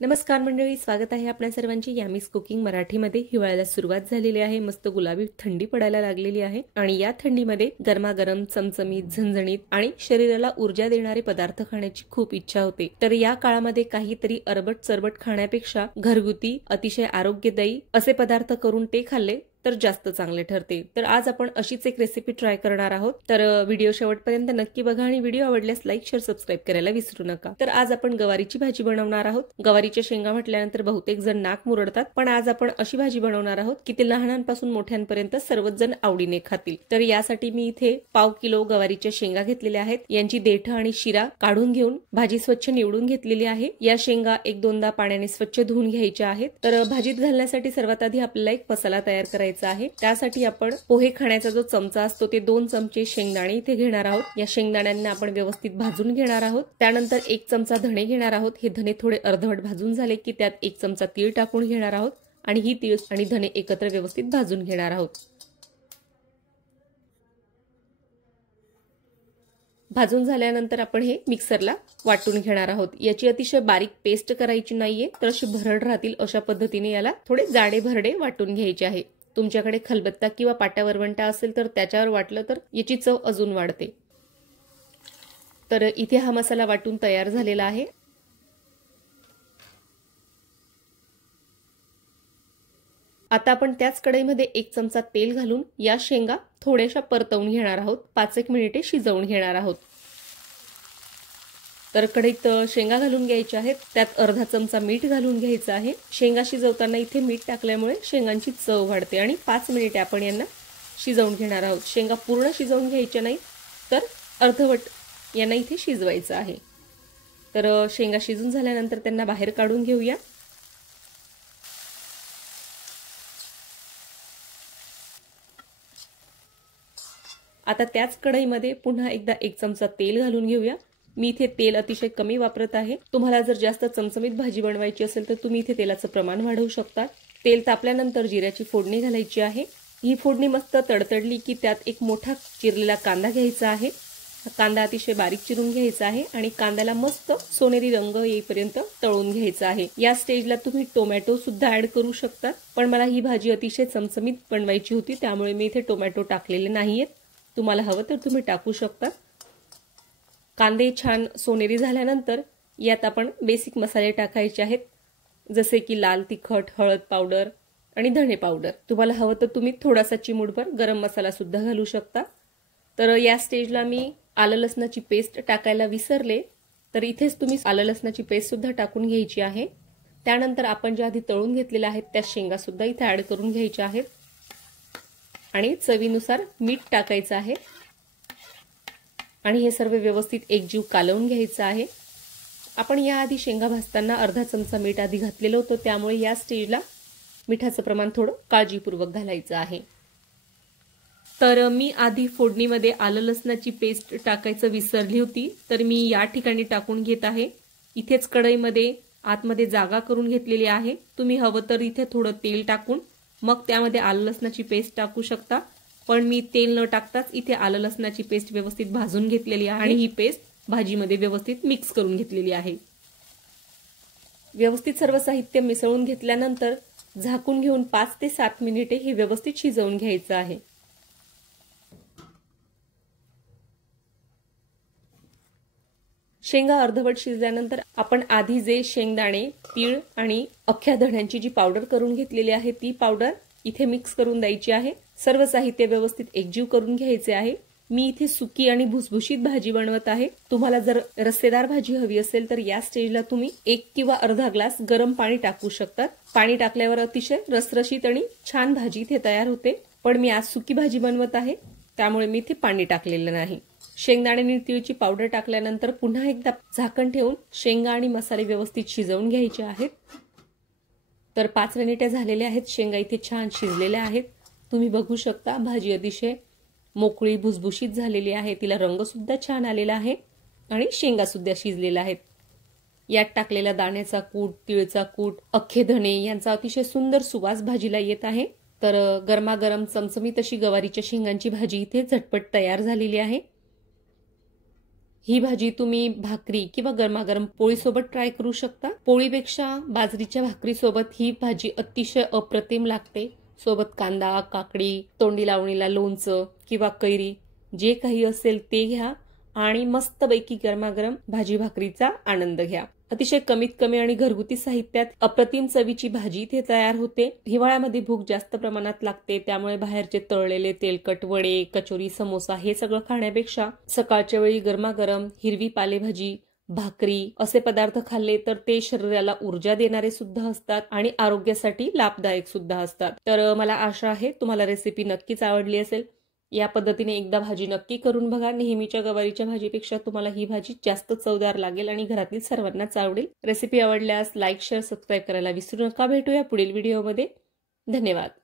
नमस्कार मंडळी, स्वागत आहे आपल्या सर्वांची यामीज कुकिंग मराठीमध्ये। हिवाळ्याला सुरुवात झालेली आहे, मस्त गुलाबी थंडी पडायला लागलेली आहे आणि या थंडीमध्ये गरमागरम चमचमीत झणझणीत आणि शरीराला ऊर्जा देणारे पदार्थ खाण्याची खूप इच्छा होते। तर या काळामध्ये काहीतरी अरबट चरबट खाण्यापेक्षा घरगुती अतिशय आरोग्यदायी असे पदार्थ करून ते खाल्ले तर जास्त चांगले ठरते। तर आज आपण अशीच एक रेसिपी ट्राय करणार आहोत। तर व्हिडिओ शेवटपर्यंत नक्की बघा आणि व्हिडिओ आवडल्यास लाईक शेअर सबस्क्राइब करायला विसरू नका। तर आज आपण गवारीची भाजी बनवणार आहोत। गवारीच्या शेंगा म्हटल्यानंतर बहुतेक जण नाक मुरडतात, पण आज आपण अशी भाजी बनवणार आहोत की ती लहानांपासून मोठ्यांपर्यंत सर्वच जण आवडीने खातील। तर यासाठी मी इथे पाव किलो गवारीच्या शेंगा घेतलेल्या आहेत। यांची देठ आणि शिरा काढून घेऊन भाजी स्वच्छ निवडून घेतलेली आहे। या शेंगा एक दोनदा पाण्याने स्वच्छ धुवून घ्यायच्या आहेत। तर भाजीत घालण्यासाठी सर्वात आधी आपल्याला एक मसाला तयार करायचा आहे। त्यासाठी आपण पोहे खाण्याचा जो चमचा असतो ते 2 चमचे शेंगदाणे इथे घेणार आहोत। या शेंगदाण्यांना आपण व्यवस्थित भाजून घेणार आहोत। त्यानंतर 1 चमचा धणे घेणार आहोत। हे धणे थोडे अर्धवट भाजून झाले की त्यात 1 चमचा तीळ टाकून घेणार आहोत आणि ही तीळ आणि धणे एकत्र व्यवस्थित भाजून घेणार आहोत। भाजून झाल्यानंतर आपण हे मिक्सरला वाटून घेणार आहोत। याची अतिशय बारीक पेस्ट करायची नाहीये, तर अशी भरड राहतील अशा पद्धतीने याला थोडे जाडे भरडे वाटून घ्यायचे आहे। तुमच्याकडे खलबत्ता किंवा पाटा वरवंटा असेल तर त्याच्यावर वाटलं तर याची चव अजून वाढते। तर इथे हा मसाला वाटून तयार झालेला आहे। आता आपण त्याच कढईमध्ये 1 चमचा तेल घालून या शेंगा थोड्याशा परतवून घेणार आहोत। 5-1 मिनिटे शिजवून घेणार आहोत। तर कढईत शेंगा घालून घ्यायच्या आहेत। त्यात अर्धा चमचा मीठ घालून घ्यायचं आहे। शेंगा शिजवताना इथे मीठ टाकल्यामुळे शेंगांची चव वाढते आणि 5 मिनिटे आपण यांना शिजवून घेणार आहोत। शेंगा पूर्ण शिजवून घ्यायच्या नाही, तर अर्धवट यांना इथे शिजवायचं आहे। तर शेंगा शिजून झाल्यानंतर त्यांना बाहेर काढून घेऊया। आता त्याच कढईमध्ये पुन्हा एकदा 1 चमचा तेल घालून घेऊया। मी इथे तेल अतिशय कमी वापरत आहे। तुम्हाला जर जास्त चमचमीत भाजी बनवायची असेल तर तुम्ही इथे तेलाचं प्रमाण वाढवू शकता। तेल तापल्यानंतर जिऱ्याची फोडणी घालायची आहे। ही फोडणी मस्त तडतडली की त्यात एक मोठा चिरलेला कांदा घ्यायचा आहे। कांदा अतिशय बारीक चिरून घ्यायचा आहे आणि कांद्याला मस्त सोनेरी रंग येईपर्यंत तळून घ्यायचा आहे। या स्टेजला तुम्ही टोमॅटो सुद्धा ऍड करू शकता, पण मला ही भाजी अतिशय चमचमीत बनवायची होती त्यामुळे मी इथे टोमॅटो टाकलेले नाहीयेत। तुम्हाला हवं तर तुम्ही टाकू शकता। कांदे छान सोनेरी झाल्यानंतर यात आपण बेसिक मसाले टाकायचे आहेत, जसे की लाल तिखट, हळद पावडर आणि धणे पावडर। तुम्हाला हवं तर तुम्ही थोडासा चिमूटभर गरम मसाला सुद्धा घालू शकता। तर या स्टेजला मी आलं लसणाची पेस्ट टाकायला विसरले, तर इथेच तुम्ही आलं लसणाची पेस्ट सुद्धा टाकून घ्यायची आहे। त्यानंतर आपण ज्या आधी तळून घेतलेल्या आहेत त्या शेंगा सुद्धा इथे ऍड करून घ्यायच्या आहेत आणि चवीनुसार मीठ टाकायचं आहे आणि हे सर्व व्यवस्थित एकजीव कालवून घ्यायचं आहे। आपण याआधी शेंगा भाजताना अर्धा चमचा मीठ आधी घातलेलं होतं, त्यामुळे या स्टेजला मिठाचं प्रमाण थोडं काळजीपूर्वक घालायचं आहे। तर मी आधी फोडणीमध्ये आलं लसणाची पेस्ट टाकायचं विसरली होती, तर मी या ठिकाणी टाकून घेत आहे। इथेच कढईमध्ये आतमध्ये जागा करून घेतलेली आहे। तुम्ही हवं तर इथे थोडं तेल टाकून मग त्यामध्ये आलं लसणाची पेस्ट टाकू शकता, पण मी तेल न टाकताच इथे आलं लसणाची पेस्ट व्यवस्थित भाजून घेतलेली आहे आणि ही पेस्ट भाजीमध्ये व्यवस्थित मिक्स करून घेतलेली आहे। व्यवस्थित सर्व साहित्य मिसळून घेतल्यानंतर झाकून घेऊन 5 ते 7 मिनिटे हे व्यवस्थित शिजवून घ्यायचं आहे। शेंगा अर्धवट शिजल्यानंतर आपण आधी जे शेंगदाणे, तीळ आणि अख्ख्या धण्यांची जी पावडर करून घेतलेली आहे ती पावडर इथे मिक्स करून द्यायची आहे। सर्व साहित्य व्यवस्थित एकजीव करून घ्यायचे आहे। मी इथे सुकी आणि भुसभुशीत भाजी बनवत आहे। तुम्हाला जर रस्सेदार भाजी हवी असेल तर या स्टेजला तुम्ही 1 किंवा अर्धा ग्लास गरम पाणी टाकू शकता। पाणी टाकल्यावर अतिशय रसरशीत आणि छान भाजी इथे तयार होते, पण मी आज सुकी भाजी बनवत आहे त्यामुळे मी इथे पाणी टाकलेलं नाही। शेंगदाणे आणि तीळची पावडर टाकल्यानंतर पुन्हा एकदा झाकण ठेवून शेंगा आणि मसाले व्यवस्थित शिजवून घ्यायचे आहेत। तर 5 मिनिटे झालेले आहेत। शेंगा इथे छान शिजलेल्या आहेत। तुम्ही बघू शकता भाजी अतिशय मोकळी भुसभुशीत झालेली आहे। तिला रंग सुद्धा छान आलेला आहे आणि शेंगा सुद्धा शिजलेल्या आहेत। यात टाकलेला दाण्याचा कूट, तिळचा कूट, अख्खे धणे यांचा अतिशय सुंदर सुवास भाजीला येत आहे। तर गरमागरम चमचमीत अशी गवारीच्या शेंगांची भाजी इथे झटपट तयार झालेली आहे। ही भाजी तुम्ही भाकरी किंवा गरमागरम पोळीसोबत ट्राय करू शकता. पोळीपेक्षा बाजरीच्या भाकरीसोबत ही भाजी अतिशय अप्रतिम लागते. सोबत कांदा, काकडी, तोंडी लावणीला लोणचं किंवा कैरी जे काही असेल ते घ्या आणि मस्तपैकी गरमागरम भाजी भाकरीचा आनंद घ्या. अतिशय कमीत कमी आणि घरगुती साहित्यात अप्रतिम चवीची भाजी इथे तयार होते. हिवाळ्यामध्ये भूक जास्त प्रमाणात लागते, त्यामुळे बाहेरचे तळलेले तेलकट वडे, कचोरी, समोसा हे सगळं खाण्यापेक्षा सकाळच्या वेळी गरमागरम हिरवी पालेभाजी, भाकरी असे पदार्थ खाल्ले तर ते शरीराला ऊर्जा देणारे सुद्धा असतात आणि आरोग्यासाठी लाभदायक सुद्धा असतात. तर मला आशा आहे तुम्हाला रेसिपी नक्कीच आवडली असेल. या पद्धतीने एकदा भाजी नक्की करून बघा. नेहमीच्या गवारीच्या भाजीपेक्षा तुम्हाला ही भाजी जास्त चवदार लागेल आणि घरातील सर्वांनाच आवडेल. रेसिपी आवडल्यास लाईक, शेअर, सबस्क्राईब करायला विसरू नका. भेटूया पुढील व्हिडिओमध्ये. धन्यवाद.